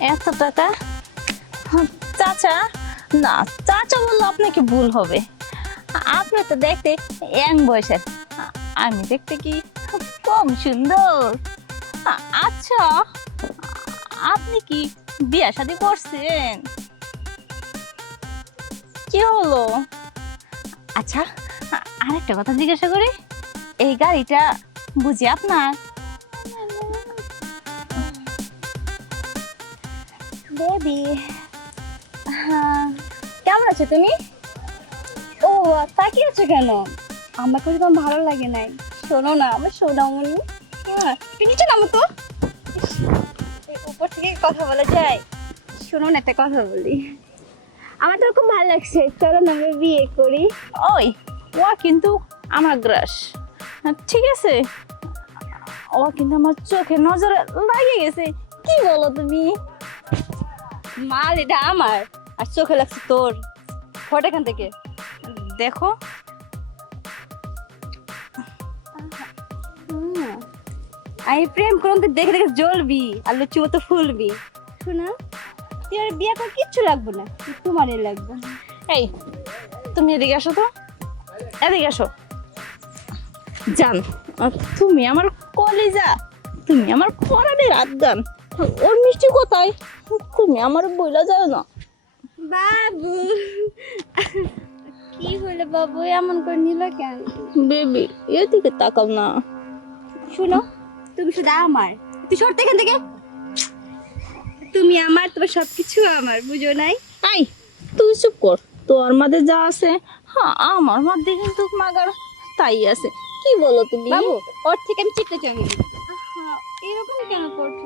এত টাকা? চাচা, না, চাচা বললে আপনাকে ভুল হবে। আপনি তো দেখতে ইয়াং বয়সের। আমি দেখতে কি কম সুন্দর। আচ্ছা আপনি কি বিয়া শাদি করছেন? কি হলো? আচ্ছা আরেকটা কথা জিজ্ঞাসা করি। এই গাড়িটা বুঝি আপনার? বেবি হ্যাঁ কেমন আছো তুমি? ও, তাকিয়ে আছো কেন? আমাকে তোমার ভালো লাগে নাই। শোনো না, আমার সোনামণি হ্যাঁ তুমি নিচে নামো তো। উপর থেকে কথা বলা যায়। শোনো না, একটা কথা বলি। আমার তো খুব ভালো লাগছে। চলো না আমরা বিয়ে করি। ওই ও কিন্তু আমার গ্রাস ঠিক আছে। ও কিন্তু আমার চোখে নজরে লাগিয়ে গেছে। কি বলো তুমি? মাল এটা আমার। আর চোখে লাগছে তোর। ফট এখান থেকে। দেখো। আমি প্রেম করুন দেখে দেখে জ্বলবি, আর লুচি মতো ফুলবি। শোনা, তুই আর বিয়ে কর কিচ্ছু লাগবে না। তোমারই লাগবে। এই, তুমি এদিকে আসো তো। এদিকে আসো। জান তুমি আমার কলিজা। তুমি আমার পরাণের আদান ওর মিষ্টি কোথায়? তুমি আমার বইলা যাও না। বাবু কি হলো বাবু? এমন করে নিল কেন? বেবি এদিকে তাকাও না। শোনো তুমি শুধু আমার। তুই সরতে এখান থেকে। তুমি আমার তোমার সবকিছু আমার বুঝো নাই? আই তুই চুপ কর। তোর মাঝে যা আছে হ্যাঁ আমার মধ্যে কিন্তু মাগার তাই আছে। কি বলো তুমি? বাবু ওর থেকে আমি চিকতে চাই এরকম কেন করছ?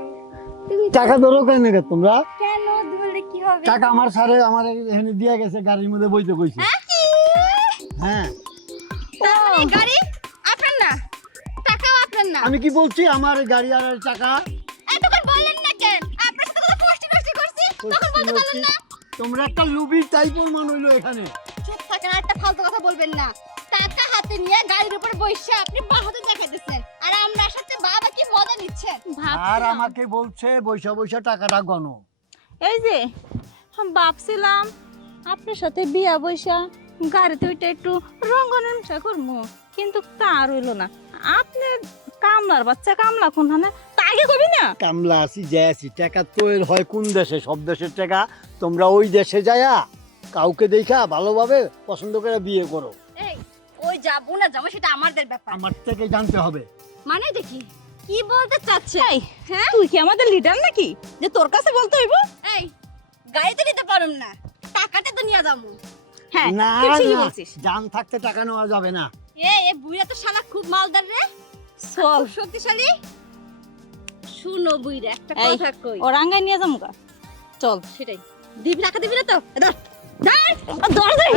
টাকা ধরো কেন রে তোমরা? কেন ধরলে কি হবে? টাকা আমার সারে আমার এখানে দিয়া গেছে গাড়ির মধ্যে বইতে কইছে। হ্যাঁ। মানে গাড়ি আপনার না টাকাও আপনার না। আমি কি বলছি আমার গাড়ি আর টাকা? এতক্ষণ বললেন না কেন আপনার সাথে কত কষ্ট কষ্ট করছি তখন বলতে পারলেন না। তোমরা একটা লুবি টাইপের মান হইল এখানে। চুপ থাকেন আর একটা ফালতু কথা বলবেন না। টাকা হাতে নিয়ে গাড়ির উপর বসে আপনি বা হাতে দেখাইতেছেন। আর আমাকে বলছে বৈশা বৈশা টাকাটা গণ। এই যে আমি ভাবছিলাম আপনার সাথে বিয়া বৈশা গাড়িতে ওইটা একটু রঙ্গনের মিশা করব কিন্তু তা আর রইল না। আপনি কামলার বাচ্চা কামলা কোন হানে তা আগে কবি না? কামলা আছি যে আছি টাকা তো হয় কোন দেশে? সব দেশের টাকা তোমরা ওই দেশে যায়া কাউকে দেখা ভালোভাবে পছন্দ করে বিয়ে করো। এই ওই যাব না যাব সেটা আমাদের ব্যাপার। আমার থেকে জানতে হবে। মানে দেখি কি বলতে চাচ্ছে? এই হ্যাঁ? তুই কি আমাদের লিডার নাকি? যে তোর কাছে বলতে হইব? এই গাড়িতে নিতে পারুম না। টাকাতে তো নিয়ে যাব। হ্যাঁ না ঠিকই না বলছিস। জান থাকতে টাকা নেওয়া যাবে না। এ এ বুইরা তো শালা খুব মালদার রে। চল। শক্তিশালী। শুনো বুইরা একটা কথা কই। ও রাঙ্গায় নিয়ে যাব গা। চল। সেটাই। দিবি টাকা দিবি না তো। এ ধর। ধর। দরজাই